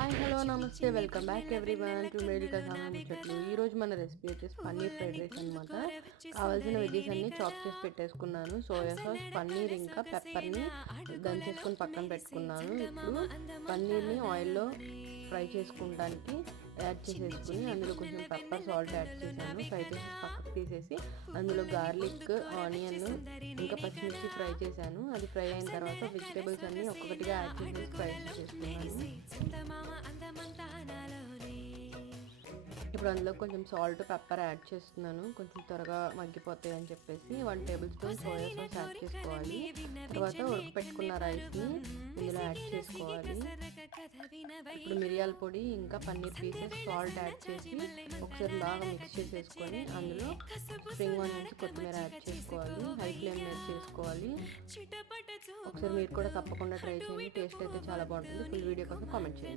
Hi hello నమస్తే welcome back everyone to medical ముచ్చట్లు. ఈరోజు మన రెసిపీ వచ్చేసి పన్నీర్ ఫ్రైడ్ రైస్ అనమాట. కావాల్సిన వెజీస్ అన్ని చాప్ చేసి పెట్టేసుకున్నాను. సోయా సాస్, పన్నీర్ ఇంకా పెప్పర్ని దంచేసుకొని పక్కన పెట్టుకున్నాను. ఇప్పుడు పన్నీర్ని ఆయిల్లో ఫ్రై చేసుకుంటానికి యాడ్ చేసేసుకుని అందులో కొంచెం పెప్పర్ సాల్ట్ యాడ్ చేశాను. ఫ్రై చేసి పక్కకు తీసేసి అందులో గార్లిక్, ఆనియన్ ఇంకా పచ్చిమిర్చి ఫ్రై చేశాను. అది ఫ్రై అయిన తర్వాత వెజిటేబుల్స్ అన్నీ ఒక్కొక్కటిగా యాడ్ చేసి ఫ్రై చేసుకున్నాను. ఇప్పుడు అందులో కొంచెం సాల్ట్, పెప్పర్ యాడ్ చేస్తున్నాను. కొంచెం త్వరగా మగ్గిపోతాయి అని చెప్పేసి 1 table spoon soya sauce add చేసుకోవాలి. తర్వాత ఉడకపెట్టుకున్న రైస్ని ఇందులో యాడ్ చేసుకోవాలి. ఇప్పుడు మిరియాల పొడి ఇంకా పన్నీర్ పీసెస్, సాల్ట్ యాడ్ చేసి ఒకసారి బాగా మిక్స్ చేసేసుకొని అందులో స్ప్రింగ్ ఆనియన్స్, కొత్తిమీర యాడ్ చేసుకోవాలి. హై ఫ్లేమ్ మీద చేసుకోవాలి. ఒకసారి మీరు కూడా తప్పకుండా ట్రై చేయండి. టేస్ట్ అయితే చాలా బాగుంటుంది. ఫుల్ వీడియో కోసం కామెంట్ చేయండి.